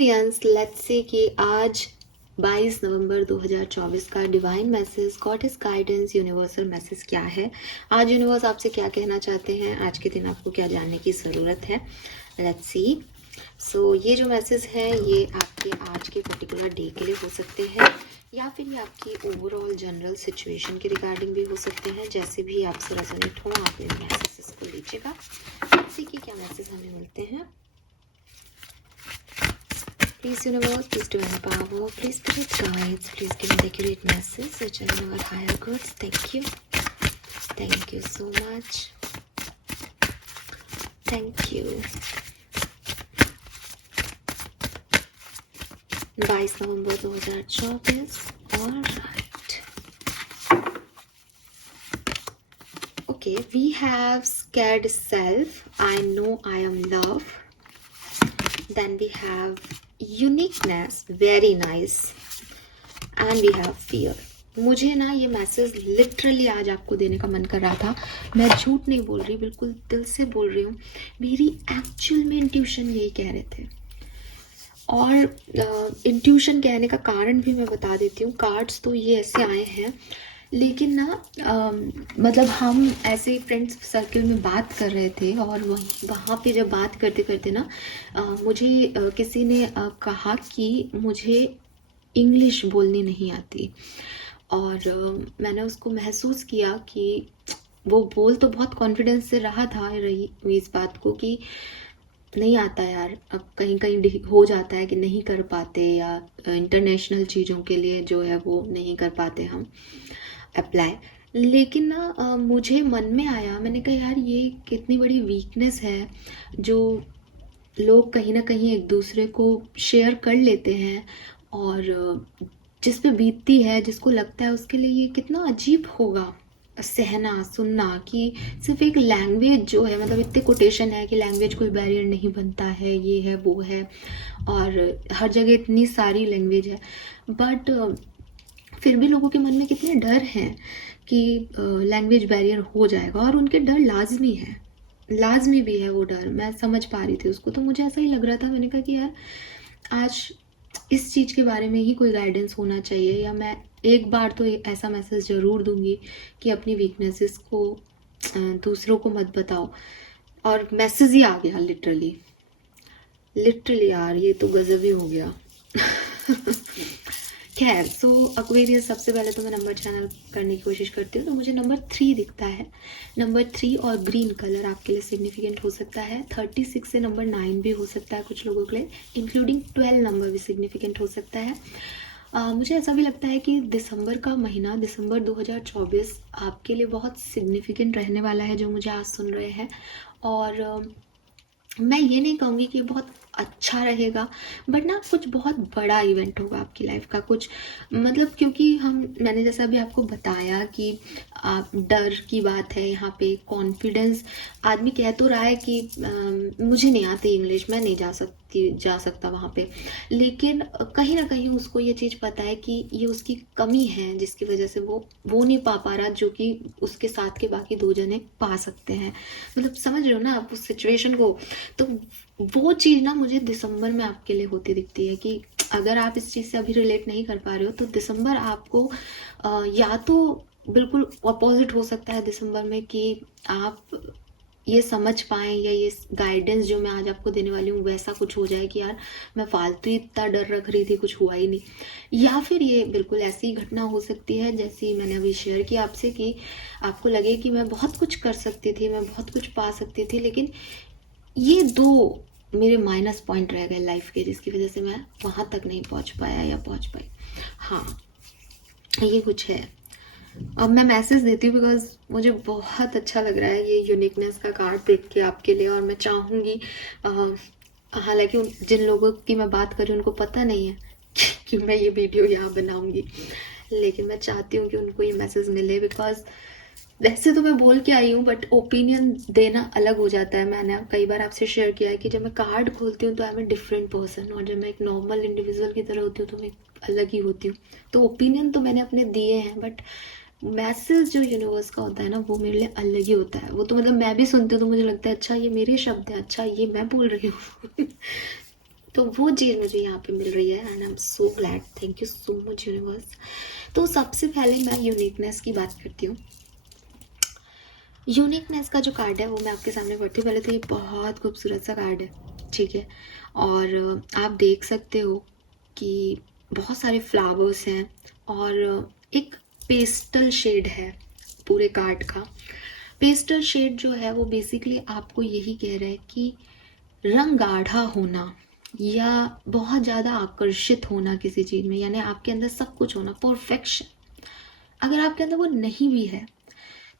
Aquarians, let's say कि आज 22 नवंबर 2024 का divine message, goddess guidance, universal message क्या है। आज यूनिवर्स आपसे क्या कहना चाहते हैं, आज के दिन आपको क्या जानने की ज़रूरत है। Let's see. सो ये जो मैसेज है ये आपके आज के पर्टिकुलर डे के लिए हो सकते हैं या फिर ये आपकी ओवरऑल जनरल सिचुएशन के रिगार्डिंग भी हो सकते हैं। जैसे भी आपसे रेजोनेट हो आप इन मैसेजेस को लीजिएगा। लेट्स सी कि क्या मैसेज हमें मिलते हैं। Please universe, please divine power, please spirit guides, please give me the accurate message which are in our higher goods. Thank you. Thank you so much. Thank you. 22 November 2024. Alright. Okay, we have scared self. I know I am love. Then we have uniqueness, very nice, and we have fear. मुझे ना ये message literally आज आपको देने का मन कर रहा था। मैं झूठ नहीं बोल रही, बिल्कुल दिल से बोल रही हूँ। मेरी एक्चुअल में इंट्यूशन यही कह रहे थे और इंट्यूशन कहने का कारण भी मैं बता देती हूँ। कार्ड्स तो ये ऐसे आए हैं, लेकिन ना मतलब हम ऐसे फ्रेंड्स सर्कल में बात कर रहे थे और वहाँ पे जब बात करते करते ना मुझे किसी ने कहा कि मुझे इंग्लिश बोलनी नहीं आती और मैंने उसको महसूस किया कि वो बोल तो बहुत कॉन्फिडेंस से रहा था रही इस बात को कि नहीं आता यार, अब कहीं कहीं हो जाता है कि नहीं कर पाते या इंटरनेशनल चीज़ों के लिए जो है वो नहीं कर पाते हम अप्लाई। लेकिन ना मुझे मन में आया, मैंने कहा यार ये कितनी बड़ी वीकनेस है जो लोग कहीं ना कहीं एक दूसरे को शेयर कर लेते हैं और जिस पे बीतती है, जिसको लगता है उसके लिए ये कितना अजीब होगा सहना सुनना कि सिर्फ एक लैंग्वेज जो है, मतलब इतने कोटेशन है कि लैंग्वेज कोई बैरियर नहीं बनता है, ये है वो है और हर जगह इतनी सारी लैंग्वेज है, बट फिर भी लोगों के मन में कितने डर हैं कि लैंग्वेज बैरियर हो जाएगा और उनके डर लाजमी है, लाजमी भी है वो डर। मैं समझ पा रही थी उसको, तो मुझे ऐसा ही लग रहा था। मैंने कहा कि यार आज इस चीज़ के बारे में ही कोई गाइडेंस होना चाहिए या मैं एक बार तो ऐसा मैसेज ज़रूर दूंगी कि अपनी वीकनेसेस को दूसरों को मत बताओ। और मैसेज ही आ गया लिटरली यार, ये तो गजब ही हो गया। खैर, सो एक्वेरियस, सबसे पहले तो मैं नंबर चैनल करने की कोशिश करती हूँ, तो मुझे नंबर 3 दिखता है। नंबर 3 और ग्रीन कलर आपके लिए सिग्निफिकेंट हो सकता है। 36 से नंबर 9 भी हो सकता है कुछ लोगों के लिए, इंक्लूडिंग 12 नंबर भी सिग्निफिकेंट हो सकता है। मुझे ऐसा भी लगता है कि दिसंबर का महीना, दिसंबर 2024 आपके लिए बहुत सिग्निफिकेंट रहने वाला है, जो मुझे आज सुन रहे हैं। और मैं ये नहीं कहूँगी कि बहुत अच्छा रहेगा, बट ना कुछ बहुत बड़ा इवेंट होगा आपकी लाइफ का, कुछ मतलब, क्योंकि मैंने जैसा अभी आपको बताया कि डर की बात है यहाँ पे। कॉन्फिडेंस, आदमी कह तो रहा है कि मुझे नहीं आती इंग्लिश, मैं नहीं जा सकता वहाँ पे, लेकिन कहीं ना कहीं उसको ये चीज़ पता है कि ये उसकी कमी है जिसकी वजह से वो नहीं पा रहा जो कि उसके साथ के बाकी 2 जने पा सकते हैं। मतलब समझ रहे हो ना आप उस सिचुएशन को। तो वो चीज़ ना मुझे दिसंबर में आपके लिए होती दिखती है कि अगर आप इस चीज़ से अभी रिलेट नहीं कर पा रहे हो तो दिसंबर आपको या तो बिल्कुल अपोजिट हो सकता है दिसंबर में कि आप ये समझ पाएँ या ये गाइडेंस जो मैं आज आपको देने वाली हूँ वैसा कुछ हो जाए कि यार मैं फालतू इतना डर रख रही थी, कुछ हुआ ही नहीं। या फिर ये बिल्कुल ऐसी घटना हो सकती है जैसी मैंने अभी शेयर की आपसे कि आपको लगे कि मैं बहुत कुछ कर सकती थी, मैं बहुत कुछ पा सकती थी, लेकिन ये 2 मेरे माइनस पॉइंट रह गए लाइफ के, जिसकी वजह से मैं वहाँ तक नहीं पहुँच पाया या पहुँच पाई। हाँ, ये कुछ है। अब मैं मैसेज देती हूँ बिकॉज मुझे बहुत अच्छा लग रहा है ये यूनिकनेस का कार्ड देख के आपके लिए, और मैं चाहूँगी, हालांकि जिन लोगों की मैं बात कर रही हूँ उनको पता नहीं है कि मैं ये वीडियो यहाँ बनाऊँगी, लेकिन मैं चाहती हूँ कि उनको ये मैसेज मिले। बिकॉज वैसे तो मैं बोल के आई हूँ, बट ओपिनियन देना अलग हो जाता है। मैंने कई बार आपसे शेयर किया है कि जब मैं कार्ड खोलती हूँ तो I am a different person, और जब मैं एक नॉर्मल इंडिविजुअल की तरह होती हूँ तो मैं अलग ही होती हूँ। तो ओपिनियन तो मैंने अपने दिए हैं, बट मैसेज जो यूनिवर्स का होता है ना वो मेरे लिए अलग ही होता है। वो तो मतलब मैं भी सुनती हूँ तो मुझे लगता है अच्छा ये मेरे शब्द हैं, अच्छा ये मैं बोल रही हूँ। तो वो चीज़ मुझे यहाँ पे मिल रही है and I am so glad, thank you so much universe. तो सबसे पहले मैं यूनिकनेस की बात करती हूँ। यूनिकनेस का जो कार्ड है वो मैं आपके सामने पढ़ती हूँ। पहले तो ये बहुत खूबसूरत सा कार्ड है, ठीक है, और आप देख सकते हो कि बहुत सारे फ्लावर्स हैं और एक पेस्टल शेड है पूरे कार्ड का। पेस्टल शेड जो है वो बेसिकली आपको यही कह रहा है कि रंग गाढ़ा होना या बहुत ज़्यादा आकर्षित होना किसी चीज़ में, यानी आपके अंदर सब कुछ होना, परफेक्शन। अगर आपके अंदर वो नहीं भी है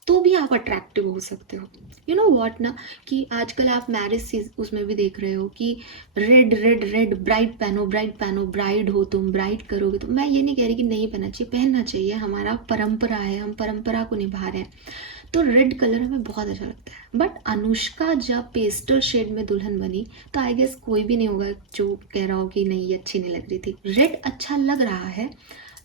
तो भी आप अट्रैक्टिव हो सकते हो। यू नो वॉट ना, कि आजकल आप मैरिज उसमें भी देख रहे हो कि रेड रेड रेड, ब्राइट पहनो, ब्राइट पहनो, ब्राइड हो तुम, ब्राइड करोगे। तो मैं ये नहीं कह रही कि नहीं पहनना चाहिए, पहनना चाहिए, हमारा परंपरा है, हम परंपरा को निभा रहे हैं। तो रेड कलर हमें बहुत अच्छा लगता है, बट अनुष्का जब पेस्टल शेड में दुल्हन बनी तो आई गेस कोई भी नहीं होगा जो कह रहा हो कि नहीं ये अच्छी नहीं लग रही थी। रेड अच्छा लग रहा है,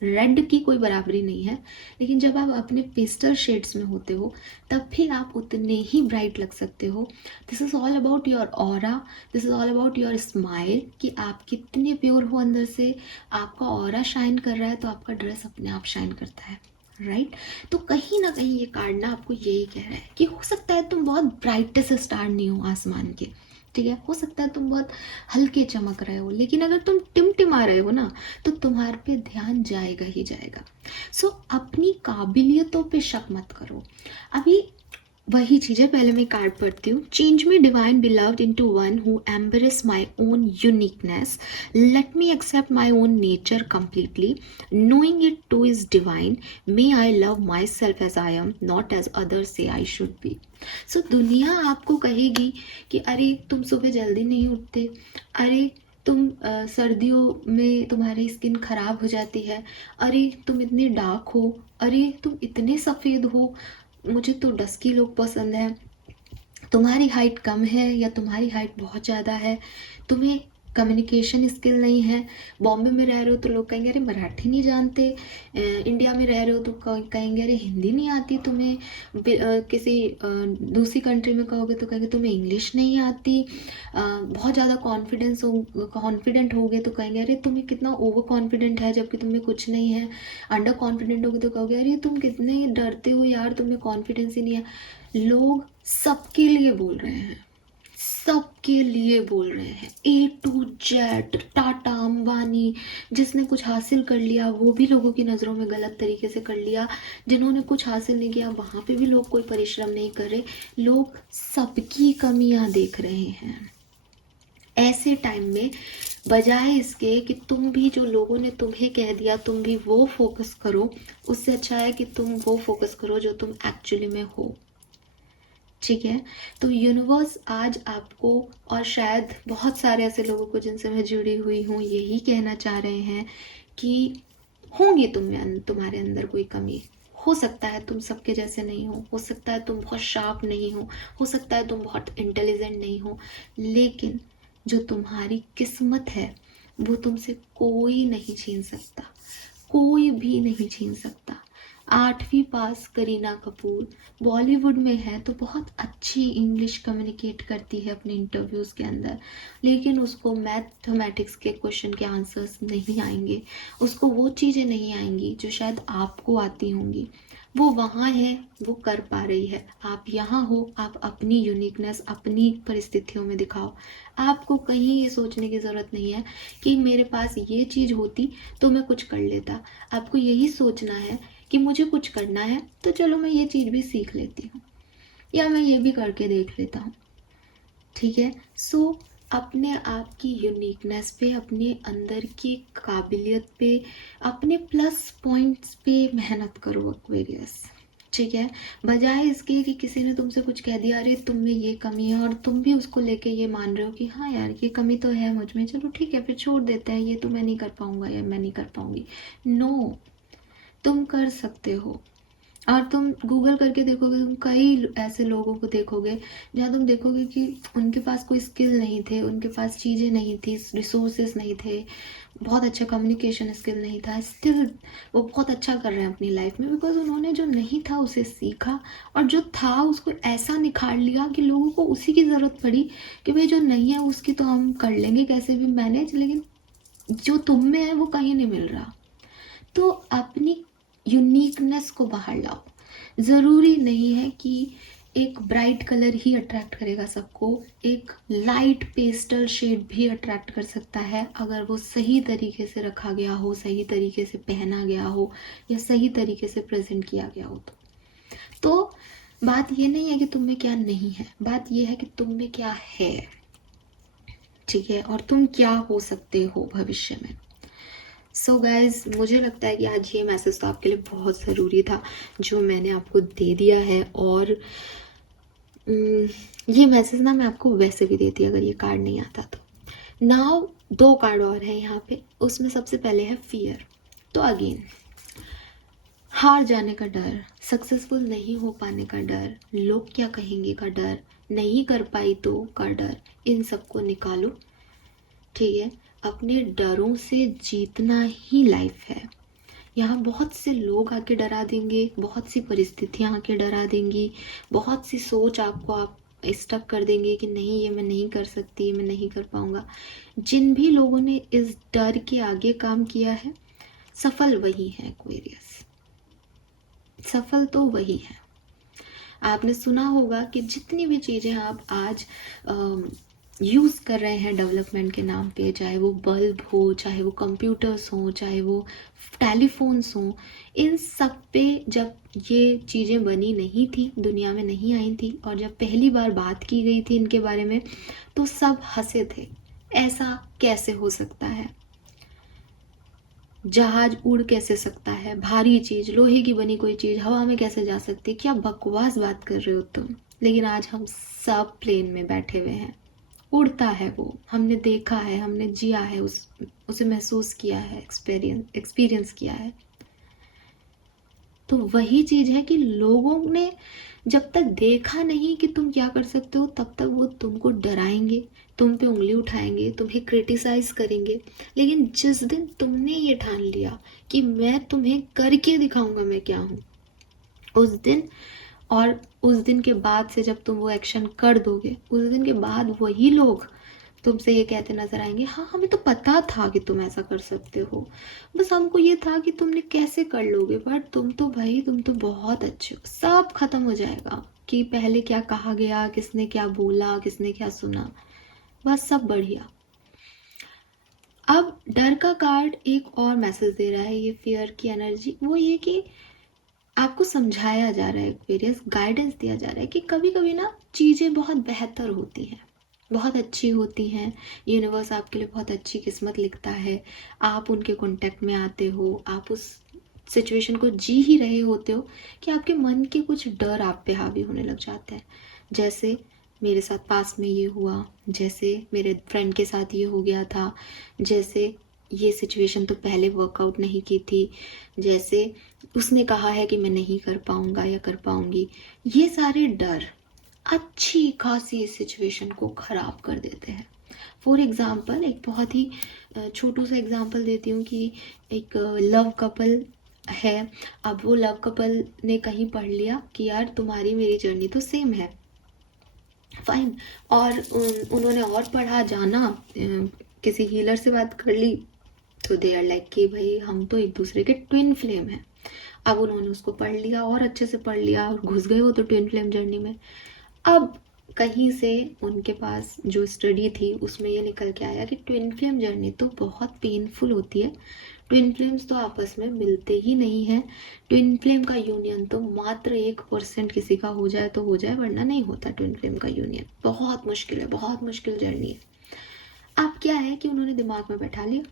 रेड की कोई बराबरी नहीं है, लेकिन जब आप अपने पेस्टल शेड्स में होते हो तब भी आप उतने ही ब्राइट लग सकते हो। This is all about your aura, this is all about your smile, कि आप कितने प्योर हो अंदर से। आपका ऑरा शाइन कर रहा है तो आपका ड्रेस अपने आप शाइन करता है, राइट। तो कहीं ना कहीं ये कार्ड ना आपको यही कह रहा है कि हो सकता है तुम बहुत ब्राइटेस्ट स्टार नहीं हो आसमान के, ठीक है, हो सकता है तुम बहुत हल्के चमक रहे हो, लेकिन अगर तुम टिमटिमा रहे हो ना तो तुम्हारे पे ध्यान जाएगा ही जाएगा। सो अपनी काबिलियतों पे शक मत करो। अभी वही चीज़ें, पहले मैं कार्ड पढ़ती हूँ। Change me divine beloved into one who embrace my own uniqueness, let me accept my own nature completely, knowing it too is divine, may I love myself as I am, not as others say I should be. सो दुनिया आपको कहेगी कि अरे तुम सुबह जल्दी नहीं उठते, अरे तुम सर्दियों में तुम्हारी स्किन खराब हो जाती है, अरे तुम इतने डार्क हो, अरे तुम इतने सफ़ेद हो, मुझे तो डस्की लोग पसंद है, तुम्हारी हाइट कम है या तुम्हारी हाइट बहुत ज़्यादा है, तुम्हें कम्युनिकेशन स्किल नहीं है। बॉम्बे में रह रहे हो तो लोग कहेंगे अरे मराठी नहीं जानते, इंडिया में रह रहे हो तो कहेंगे अरे हिंदी नहीं आती तुम्हें, किसी दूसरी कंट्री में कहोगे तो कहेंगे तुम्हें इंग्लिश नहीं आती, बहुत ज़्यादा कॉन्फिडेंट होगे तो कहेंगे अरे तुम्हें कितना ओवर कॉन्फिडेंट है जबकि तुम्हें कुछ नहीं है। अंडर कॉन्फिडेंट होगे तो कहोगे अरे तुम कितने डरते हो यार, तुम्हें कॉन्फिडेंस ही नहीं है। लोग सबके लिए बोल रहे हैं, सबके लिए बोल रहे हैं, ए टू जेड, टाटा अंबानी, जिसने कुछ हासिल कर लिया वो भी लोगों की नज़रों में गलत तरीके से कर लिया, जिन्होंने कुछ हासिल नहीं किया वहाँ पे भी लोग कोई परिश्रम नहीं कर रहे। लोग सबकी कमियां देख रहे हैं। ऐसे टाइम में बजाय इसके कि तुम भी जो लोगों ने तुम्हें कह दिया तुम भी वो फोकस करो, उससे अच्छा है कि तुम वो फोकस करो जो तुम एक्चुअली में हो, ठीक है। तो यूनिवर्स आज आपको और शायद बहुत सारे ऐसे लोगों को जिनसे मैं जुड़ी हुई हूँ यही कहना चाह रहे हैं कि होंगी तुम्हारे अंदर कोई कमी, हो सकता है तुम सबके जैसे नहीं हो सकता है तुम बहुत शार्प नहीं हो सकता है तुम बहुत इंटेलिजेंट नहीं हो, लेकिन जो तुम्हारी किस्मत है वो तुमसे कोई नहीं छीन सकता, कोई भी नहीं छीन सकता। 8वीं पास करीना कपूर, बॉलीवुड में है तो बहुत अच्छी इंग्लिश कम्युनिकेट करती है अपने इंटरव्यूज़ के अंदर, लेकिन उसको मैथमेटिक्स के क्वेश्चन के आंसर्स नहीं आएंगे, उसको वो चीज़ें नहीं आएंगी जो शायद आपको आती होंगी। वो वहाँ है, वो कर पा रही है, आप यहाँ हो, आप अपनी यूनिकनेस अपनी परिस्थितियों में दिखाओ। आपको कहीं ये सोचने की ज़रूरत नहीं है कि मेरे पास ये चीज़ होती तो मैं कुछ कर लेता। आपको यही सोचना है कि मुझे कुछ करना है तो चलो मैं ये चीज़ भी सीख लेती हूँ या मैं ये भी करके देख लेता हूँ, ठीक है। सो अपने आप की यूनिकनेस पे, अपने अंदर की काबिलियत पे, अपने प्लस पॉइंट्स पे मेहनत करो एक्वेरियस, ठीक है। बजाय इसके कि किसी ने तुमसे कुछ कह दिया अरे तुम में ये कमी है और तुम भी उसको लेके ये मान रहे हो कि हाँ यार ये कमी तो है मुझ में, चलो ठीक है फिर छोड़ देते हैं, ये तो मैं नहीं कर पाऊंगा या मैं नहीं कर पाऊंगी। नो, तुम कर सकते हो। और तुम गूगल करके देखोगे, तुम कई ऐसे लोगों को देखोगे जहाँ तुम देखोगे कि उनके पास कोई स्किल नहीं थे, उनके पास चीज़ें नहीं थी, रिसोर्सेज नहीं थे, बहुत अच्छा कम्युनिकेशन स्किल नहीं था, स्टिल वो बहुत अच्छा कर रहे हैं अपनी लाइफ में, बिकॉज उन्होंने जो नहीं था उसे सीखा, और जो था उसको ऐसा निखार लिया कि लोगों को उसी की ज़रूरत पड़ी कि भाई जो नहीं है उसकी तो हम कर लेंगे कैसे भी मैनेज, लेकिन जो तुम में है वो कहीं नहीं मिल रहा। तो अपनी यूनिकनेस को बाहर लाओ। ज़रूरी नहीं है कि एक ब्राइट कलर ही अट्रैक्ट करेगा सबको, एक लाइट पेस्टल शेड भी अट्रैक्ट कर सकता है अगर वो सही तरीके से रखा गया हो, सही तरीके से पहना गया हो, या सही तरीके से प्रेजेंट किया गया हो। तो बात ये नहीं है कि तुम में क्या नहीं है, बात ये है कि तुम में क्या है, ठीक है, और तुम क्या हो सकते हो भविष्य में। सो गाइज, मुझे लगता है कि आज ये मैसेज तो आपके लिए बहुत ज़रूरी था जो मैंने आपको दे दिया है। और ये मैसेज ना मैं आपको वैसे भी देती अगर ये कार्ड नहीं आता तो। नाउ 2 कार्ड और है यहाँ पे, उसमें सबसे पहले है फियर। तो अगेन, हार जाने का डर, सक्सेसफुल नहीं हो पाने का डर, लोग क्या कहेंगे का डर, नहीं कर पाई तो का डर, इन सबको निकालो, ठीक है। अपने डरों से जीतना ही लाइफ है। यहाँ बहुत से लोग आके डरा देंगे, बहुत सी परिस्थितियाँ आके डरा देंगी, बहुत सी सोच आपको आप स्टक कर देंगे कि नहीं ये मैं नहीं कर सकती, मैं नहीं कर पाऊंगा। जिन भी लोगों ने इस डर के आगे काम किया है, सफल वही है एक्वेरियस, सफल तो वही है। आपने सुना होगा कि जितनी भी चीज़ें आप आज यूज़ कर रहे हैं डेवलपमेंट के नाम पे, चाहे वो बल्ब हो, चाहे वो कंप्यूटर्स हो, चाहे वो टेलीफोन्स हो, इन सब पे जब ये चीज़ें बनी नहीं थी, दुनिया में नहीं आई थी, और जब पहली बार बात की गई थी इनके बारे में, तो सब हंसे थे, ऐसा कैसे हो सकता है, जहाज उड़ कैसे सकता है, भारी चीज, लोहे की बनी कोई चीज हवा में कैसे जा सकती है, क्या बकवास बात कर रहे हो तुम। लेकिन आज हम सब प्लेन में बैठे हुए हैं, उड़ता है वो, हमने देखा है, हमने जिया है, उसे महसूस किया है, एक्सपीरियंस किया है। तो वही चीज है कि लोगों ने जब तक देखा नहीं कि तुम क्या कर सकते हो, तब तक वो तुमको डराएंगे, तुम पे उंगली उठाएंगे, तुम्हें क्रिटिसाइज करेंगे। लेकिन जिस दिन तुमने ये ठान लिया कि मैं तुम्हें करके दिखाऊंगा मैं क्या हूँ, उस दिन, और उस दिन के बाद से जब तुम वो एक्शन कर दोगे, उस दिन के बाद वही लोग तुमसे ये कहते नजर आएंगे, हाँ हमें तो पता था कि तुम ऐसा कर सकते हो, बस हमको ये था कि तुमने कैसे कर लोगे, पर तुम तो भाई तुम तो बहुत अच्छे हो। सब खत्म हो जाएगा कि पहले क्या कहा गया, किसने क्या बोला, किसने क्या सुना, बस सब बढ़िया। अब डर का कार्ड एक और मैसेज दे रहा है, ये फियर की एनर्जी, वो ये कि आपको समझाया जा रहा है, एक्वेरियस गाइडेंस दिया जा रहा है कि कभी कभी ना चीज़ें बहुत बेहतर होती हैं, बहुत अच्छी होती हैं, यूनिवर्स आपके लिए बहुत अच्छी किस्मत लिखता है, आप उनके कांटेक्ट में आते हो, आप उस सिचुएशन को जी ही रहे होते हो कि आपके मन के कुछ डर आप पे हावी होने लग जाते हैं। जैसे मेरे साथ पास में ये हुआ, जैसे मेरे फ्रेंड के साथ ये हो गया था, जैसे ये सिचुएशन तो पहले वर्कआउट नहीं की थी, जैसे उसने कहा है कि मैं नहीं कर पाऊंगा या कर पाऊंगी। ये सारे डर अच्छी खासी सिचुएशन को ख़राब कर देते हैं। फॉर एग्ज़ाम्पल, एक बहुत ही छोटू सा एग्ज़ाम्पल देती हूँ कि एक लव कपल है। अब वो लव कपल ने कहीं पढ़ लिया कि यार तुम्हारी मेरी जर्नी तो सेम है, फाइन, और उन्होंने और पढ़ा जाना, किसी हीलर से बात कर ली, तो दे आर लाइक कि भाई हम तो एक दूसरे के ट्विन फ्लेम हैं। अब उन्होंने उसको पढ़ लिया और अच्छे से पढ़ लिया और घुस गए वो तो ट्विन फ्लेम जर्नी में। अब कहीं से उनके पास जो स्टडी थी उसमें ये निकल के आया कि ट्विन फ्लेम जर्नी तो बहुत पेनफुल होती है, ट्विन फ्लेम्स तो आपस में मिलते ही नहीं है, ट्विन फ्लेम का यूनियन तो मात्र 1% किसी का हो जाए तो हो जाए, वरना नहीं होता ट्विन फ्लेम का यूनियन, बहुत मुश्किल है, बहुत मुश्किल जर्नी है। अब क्या है कि उन्होंने दिमाग में बैठा लिया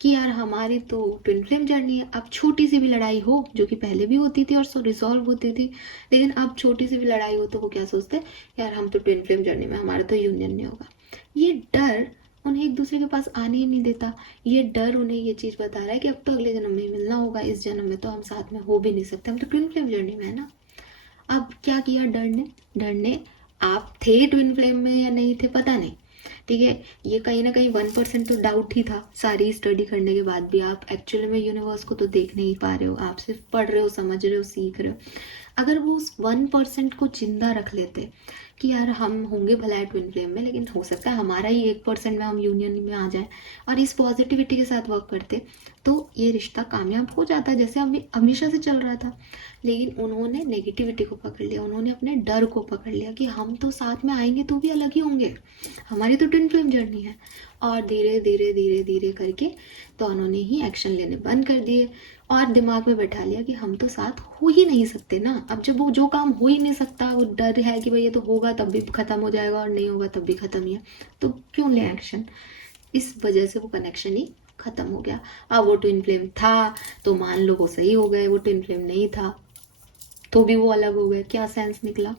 कि यार हमारी तो ट्विन फ्लेम जर्नी है, अब छोटी सी भी लड़ाई हो, जो कि पहले भी होती थी और सो रिजॉल्व होती थी, लेकिन अब छोटी सी भी लड़ाई हो तो वो क्या सोचते हैं, यार हम तो ट्विन फ्लेम जर्नी में, हमारा तो यूनियन नहीं होगा। ये डर उन्हें एक दूसरे के पास आने ही नहीं देता। ये डर उन्हें ये चीज़ बता रहा है कि अब तो अगले जन्म में ही मिलना होगा, इस जन्म में तो हम साथ में हो भी नहीं सकते, हम तो ट्विन फ्लेम जर्नी में है ना। अब क्या किया डर ने आप थे ट्विन फ्लेम में या नहीं थे पता नहीं, ठीक है, ये कहीं ना कहीं 1% तो डाउट ही था। सारी स्टडी करने के बाद भी आप एक्चुअली में यूनिवर्स को तो देख नहीं पा रहे हो, आप सिर्फ पढ़ रहे हो, समझ रहे हो, सीख रहे हो। अगर वो उस 1% को जिंदा रख लेते कि यार हम होंगे भला ट्विन फ्लेम में, लेकिन हो सकता है हमारा ही 1% में हम यूनियन में आ जाए, और इस पॉजिटिविटी के साथ वर्क करते तो ये रिश्ता कामयाब हो जाता, जैसे हमें हमेशा से चल रहा था। लेकिन उन्होंने नेगेटिविटी को पकड़ लिया, उन्होंने अपने डर को पकड़ लिया कि हम तो साथ में आएंगे तो भी अलग ही होंगे, हमारी तो ट्विन फ्लेम जर्नी है। और धीरे धीरे धीरे धीरे करके दोनों ने ही एक्शन लेने बंद कर दिए और दिमाग में बैठा लिया कि हम तो साथ हो ही नहीं सकते ना। अब जब वो जो काम हो ही नहीं सकता, वो डर है कि भाई ये तो होगा तब भी खत्म हो जाएगा और नहीं होगा तब भी खत्म ही है, तो क्यों ले एक्शन। इस वजह से वो कनेक्शन ही खत्म हो गया। अब वो ट्विन फ्लेम था तो मान लो वो सही हो गए, वो ट्विन फ्लेम नहीं था तो भी वो अलग हो गए, क्या सेंस निकला,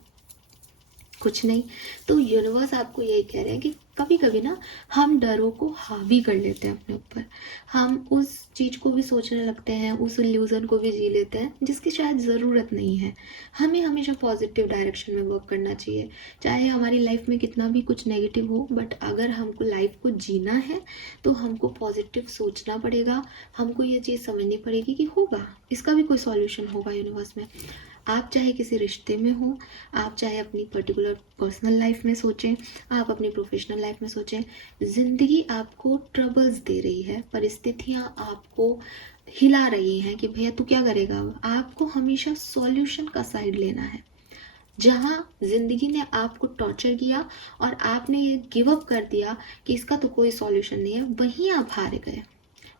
कुछ नहीं। तो यूनिवर्स आपको यही कह रहे हैं कि कभी कभी ना हम डरों को हावी कर लेते हैं अपने ऊपर, हम उस चीज़ को भी सोचने लगते हैं, उस इल्यूजन को भी जी लेते हैं जिसकी शायद ज़रूरत नहीं है। हमें हमेशा पॉजिटिव डायरेक्शन में वर्क करना चाहिए, चाहे हमारी लाइफ में कितना भी कुछ नेगेटिव हो, बट अगर हमको लाइफ को जीना है तो हमको पॉजिटिव सोचना पड़ेगा। हमको ये चीज़ समझनी पड़ेगी कि होगा, इसका भी कोई सॉल्यूशन होगा यूनिवर्स में। आप चाहे किसी रिश्ते में हो, आप चाहे अपनी पर्टिकुलर पर्सनल लाइफ में सोचें, आप अपनी प्रोफेशनल लाइफ में सोचें, ज़िंदगी आपको ट्रबल्स दे रही है, परिस्थितियाँ आपको हिला रही हैं कि भैया तू क्या करेगा। आपको हमेशा सॉल्यूशन का साइड लेना है। जहाँ ज़िंदगी ने आपको टॉर्चर किया और आपने ये गिव अप कर दिया कि इसका तो कोई सॉल्यूशन नहीं है, वहीं आप हार गए।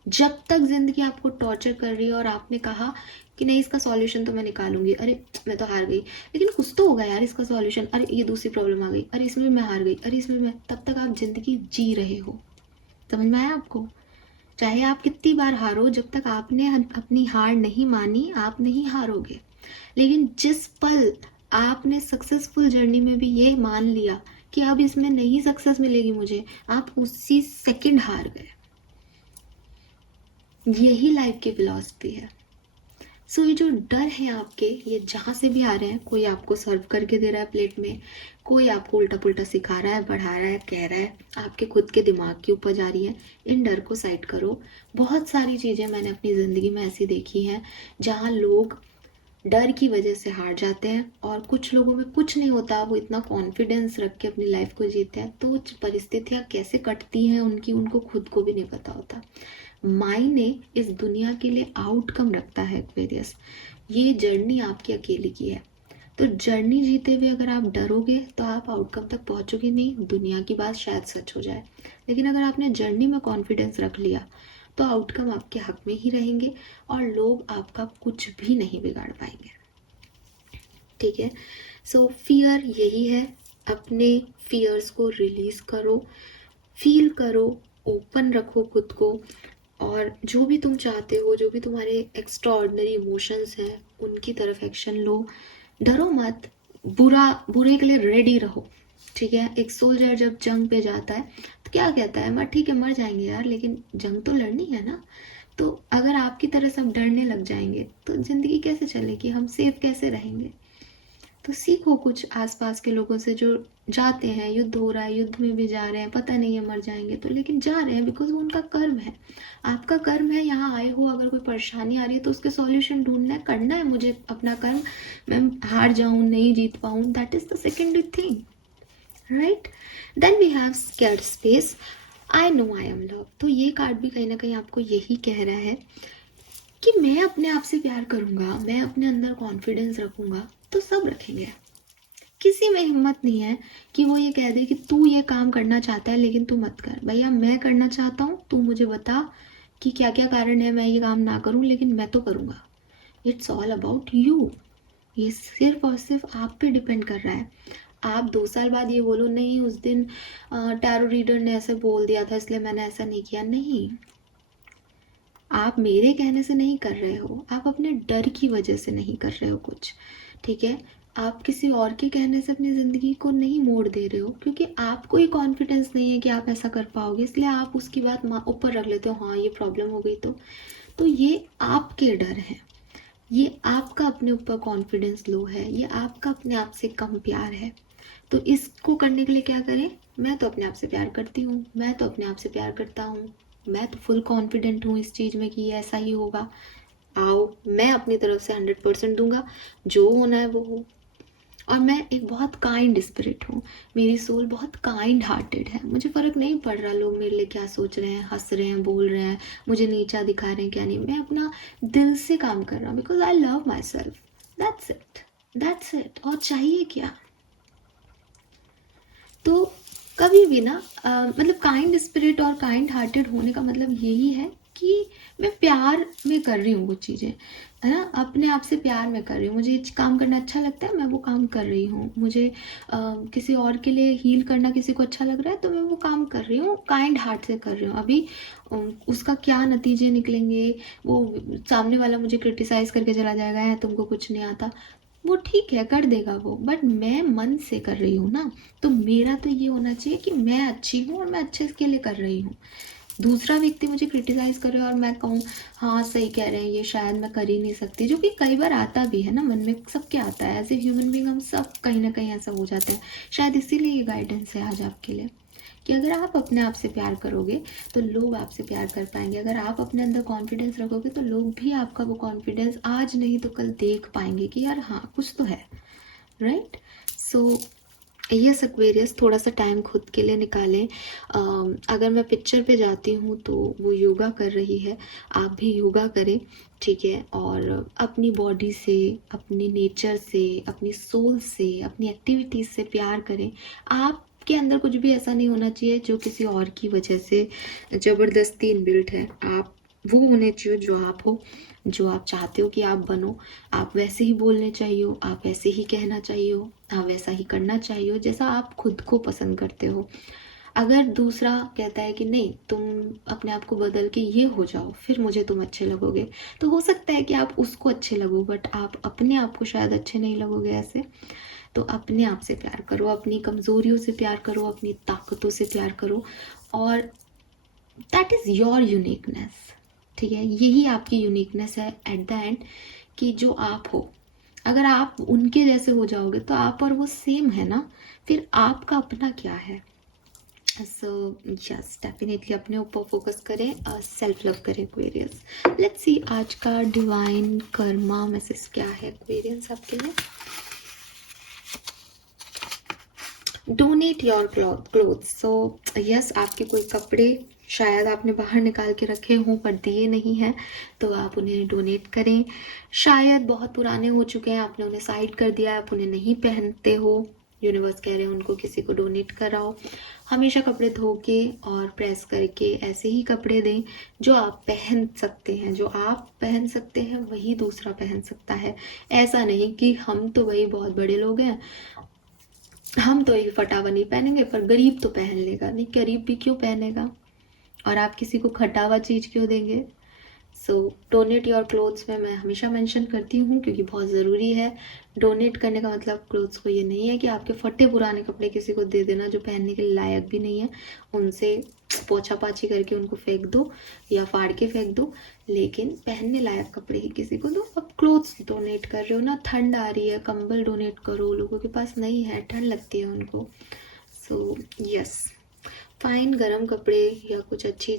जब तक जिंदगी आपको टॉर्चर कर रही है और आपने कहा कि नहीं इसका सॉल्यूशन तो मैं निकालूंगी, अरे मैं तो हार गई, लेकिन कुछ तो होगा यार इसका सॉल्यूशन, अरे ये दूसरी प्रॉब्लम आ गई, अरे इसमें मैं हार गई, अरे इसमें मैं, तब तक आप जिंदगी जी रहे हो। समझ में आया आपको। चाहे आप कितनी बार हारो, जब तक आपने अपनी हार नहीं मानी आप नहीं हारोगे। लेकिन जिस पल आपने सक्सेसफुल जर्नी में भी ये मान लिया कि अब इसमें नहीं सक्सेस मिलेगी मुझे, आप उसी सेकंड हार गए। यही लाइफ की फिलॉसफी है। सो ये जो डर है आपके, ये जहाँ से भी आ रहे हैं, कोई आपको सर्व करके दे रहा है प्लेट में, कोई आपको उल्टा पुल्टा सिखा रहा है, बढ़ा रहा है, कह रहा है, आपके खुद के दिमाग की उपज आ रही है, इन डर को साइड करो। बहुत सारी चीज़ें मैंने अपनी ज़िंदगी में ऐसी देखी हैं जहाँ लोग डर की वजह से हार जाते हैं, और कुछ लोगों में कुछ नहीं होता, वो इतना कॉन्फिडेंस रख के अपनी लाइफ को जीते हैं, तो परिस्थितियाँ कैसे कटती हैं उनकी, उनको खुद को भी नहीं पता होता। मायने इस दुनिया के लिए आउटकम रखता है एक्वेरियस। ये जर्नी आपकी अकेले की है, तो जर्नी जीते हुए अगर आप डरोगे तो आप आउटकम तक पहुंचोगे नहीं। दुनिया की बात शायद सच हो जाए, लेकिन अगर आपने जर्नी में कॉन्फिडेंस रख लिया तो आउटकम आपके हक में ही रहेंगे और लोग आपका कुछ भी नहीं बिगाड़ पाएंगे। ठीक है। सो फियर यही है, अपने फियर्स को रिलीज करो, फील करो, ओपन रखो खुद को, और जो भी तुम चाहते हो, जो भी तुम्हारे एक्स्ट्रा ऑर्डिनरी इमोशंस हैं उनकी तरफ एक्शन लो। डरो मत, बुरे के लिए रेडी रहो। ठीक है। एक सोल्जर जब जंग पे जाता है तो क्या कहता है, ठीक है मर जाएंगे यार, लेकिन जंग तो लड़नी है ना। तो अगर आपकी तरह सब डरने लग जाएंगे तो जिंदगी कैसे चलेगी, हम सेफ कैसे रहेंगे। तो सीखो कुछ आसपास के लोगों से जो जाते हैं, युद्ध हो रहा है, युद्ध में भी जा रहे हैं, पता नहीं है मर जाएंगे तो, लेकिन जा रहे हैं बिकॉज वो उनका कर्म है। आपका कर्म है, यहाँ आए हो, अगर कोई परेशानी आ रही है तो उसके सॉल्यूशन ढूंढना है, करना है मुझे अपना कर्म। मैं हार जाऊं, नहीं जीत पाऊं, that is the secondary thing, right. Then we have sacred space, I know I am love. तो ये कार्ड भी कहीं ना कहीं आपको यही कह रहा है कि मैं अपने आप से प्यार करूंगा, मैं अपने अंदर कॉन्फिडेंस रखूंगा तो सब रखेंगे। किसी में हिम्मत नहीं है कि वो ये कह दे कि तू ये काम करना चाहता है लेकिन तू मत कर। भैया मैं करना चाहता हूँ, तू मुझे बता कि क्या क्या कारण है मैं ये काम ना करूँ, लेकिन मैं तो करूँगा। It's all about you. ये सिर्फ और सिर्फ आप पे डिपेंड कर रहा है। आप 2 साल बाद ये बोलो नहीं उस दिन टैरो रीडर ने ऐसे बोल दिया था इसलिए मैंने ऐसा नहीं किया, नहीं। आप मेरे कहने से नहीं कर रहे हो, आप अपने डर की वजह से नहीं कर रहे हो कुछ। ठीक है। आप किसी और के कहने से अपनी ज़िंदगी को नहीं मोड़ दे रहे हो, क्योंकि आपको ही कॉन्फिडेंस नहीं है कि आप ऐसा कर पाओगे, इसलिए आप उसकी बात ऊपर रख लेते हो। हाँ, ये प्रॉब्लम हो गई तो ये आपके डर हैं, ये आपका अपने ऊपर कॉन्फिडेंस लो है, ये आपका अपने आप से कम प्यार है। तो इसको करने के लिए क्या करें? मैं तो अपने आप से प्यार करती हूँ, मैं तो अपने आप से प्यार करता हूँ, मैं तो फुल कॉन्फिडेंट हूँ इस चीज़ में कि ये ऐसा ही होगा। आओ, मैं अपनी तरफ से 100% दूंगा, जो होना है वो हो। और मैं एक बहुत काइंड स्पिरिट हूँ, मेरी सोल बहुत काइंड हार्टेड है। मुझे फ़र्क नहीं पड़ रहा लोग मेरे लिए क्या सोच रहे हैं, हंस रहे हैं, बोल रहे हैं, मुझे नीचा दिखा रहे हैं क्या नहीं। मैं अपना दिल से काम कर रहा हूँ, because I love my self. That's it, that's it. और चाहिए क्या? तो कभी भी ना मतलब काइंड स्पिरिट और काइंड हार्टेड होने का मतलब यही है कि मैं प्यार में कर रही हूँ कुछ चीज़ें, है ना, अपने आप से प्यार में कर रही हूँ। मुझे काम करना अच्छा लगता है, मैं वो काम कर रही हूँ। मुझे किसी और के लिए हील करना किसी को अच्छा लग रहा है, तो मैं वो काम कर रही हूँ, काइंड हार्ट से कर रही हूँ। अभी उसका क्या नतीजे निकलेंगे, वो सामने वाला मुझे क्रिटिसाइज़ करके चला जाएगा, है तुमको कुछ नहीं आता, वो ठीक है, कर देगा वो, बट मैं मन से कर रही हूँ ना। तो मेरा तो ये होना चाहिए कि मैं अच्छी हूँ और मैं अच्छे के लिए कर रही हूँ। दूसरा व्यक्ति मुझे क्रिटिसाइज करे और मैं कहूँ हाँ सही कह रहे हैं, ये शायद मैं कर ही नहीं सकती, जो कि कई बार आता भी है ना, मन में सबके आता है। एज ए ह्यूमन बींग हम सब कहीं ना कहीं ऐसा हो जाता है। शायद इसीलिए ये गाइडेंस है आज आपके लिए कि अगर आप अपने आप से प्यार करोगे तो लोग आपसे प्यार कर पाएंगे। अगर आप अपने अंदर कॉन्फिडेंस रखोगे तो लोग भी आपका वो कॉन्फिडेंस आज नहीं तो कल देख पाएंगे कि यार हाँ कुछ तो है, राइट। सो यस एक्वेरियस, थोड़ा सा टाइम खुद के लिए निकालें। अगर मैं पिक्चर पे जाती हूँ तो वो योगा कर रही है, आप भी योगा करें, ठीक है। और अपनी बॉडी से, अपनी नेचर से, अपनी सोल से, अपनी एक्टिविटीज़ से प्यार करें। आपके अंदर कुछ भी ऐसा नहीं होना चाहिए जो किसी और की वजह से ज़बरदस्ती इनबिल्ट है। आप वो होने चाहिए जो आप हो, जो आप चाहते हो कि आप बनो। आप वैसे ही बोलने चाहिए हो, आप वैसे ही कहना चाहिए हो, आप वैसा ही करना चाहिए हो जैसा आप खुद को पसंद करते हो। अगर दूसरा कहता है कि नहीं तुम अपने आप को बदल के ये हो जाओ फिर मुझे तुम अच्छे लगोगे, तो हो सकता है कि आप उसको अच्छे लगो, बट आप अपने आप को शायद अच्छे नहीं लगोगे ऐसे। तो अपने आप से प्यार करो, अपनी कमज़ोरियों से प्यार करो, अपनी ताकतों से प्यार करो, और दैट इज़ योर यूनिकनेस, ठीक है। यही आपकी यूनिकनेस है एट द एंड, कि जो आप हो। अगर आप उनके जैसे हो जाओगे तो आप और वो सेम है ना, फिर आपका अपना क्या है। सो यस, डेफिनेटली अपने ऊपर फोकस करें, सेल्फ लव करें एक्वेरियस। लेट्स सी आज का डिवाइन कर्मा मैसेज क्या है एक्वेरियस आपके लिए। Donate your clothes. So yes, आपके कोई कपड़े शायद आपने बाहर निकाल के रखे हों पर दिए नहीं हैं, तो आप उन्हें डोनेट करें। शायद बहुत पुराने हो चुके हैं, आपने उन्हें साइड कर दिया है, आप उन्हें नहीं पहनते हो, यूनिवर्स कह रहे हैं उनको किसी को डोनेट कराओ। हमेशा कपड़े धो के और प्रेस करके ऐसे ही कपड़े दें जो आप पहन सकते हैं। जो आप पहन सकते हैं वही दूसरा पहन सकता है। ऐसा नहीं कि हम तो वही बहुत बड़े लोग हैं, हम तो ये फटावा नहीं पहनेंगे, पर गरीब तो पहन लेगा। नहीं, गरीब भी क्यों पहनेगा, और आप किसी को खटावा चीज़ क्यों देंगे। सो डोनेट योर क्लोथ्स में मैं हमेशा मेंशन करती हूँ क्योंकि बहुत ज़रूरी है। डोनेट करने का मतलब क्लोथ्स को ये नहीं है कि आपके फटे पुराने कपड़े किसी को दे देना जो पहनने के लायक भी नहीं है, उनसे पोछा पाछी करके उनको फेंक दो या फाड़ के फेंक दो, लेकिन पहनने लायक कपड़े ही किसी को दो। अब क्लोथ्स डोनेट कर रहे हो ना, ठंड आ रही है, कंबल डोनेट करो, लोगों के पास नहीं है, ठंड लगती है उनको। सो यस, फाइन गर्म कपड़े या कुछ अच्छी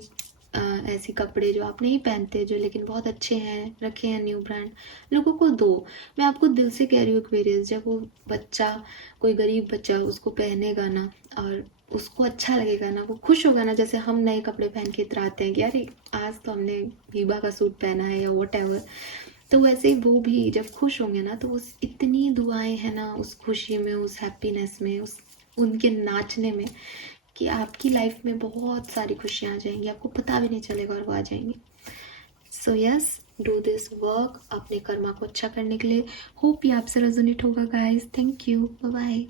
ऐसी कपड़े जो आप नहीं पहनते जो लेकिन बहुत अच्छे हैं, रखे हैं न्यू ब्रांड, लोगों को दो। मैं आपको दिल से कह रही हूँ एक्वेरियस, जब वो बच्चा, कोई गरीब बच्चा उसको पहनेगा ना और उसको अच्छा लगेगा ना, वो खुश होगा ना, जैसे हम नए कपड़े पहन के इतराते हैं कि अरे आज तो हमने हीबा का सूट पहना है या वट एवर, तो वैसे ही वो भी जब खुश होंगे ना, तो उस इतनी दुआएं हैं ना उस खुशी में, उस हैप्पीनेस में, उस उनके नाचने में, कि आपकी लाइफ में बहुत सारी खुशियाँ आ जाएंगी, आपको पता भी नहीं चलेगा और वो आ जाएंगी। So yes, do this work अपने कर्मा को अच्छा करने के लिए। होप ये आपसे रेजोनेट होगा guys. Thank you, bye bye.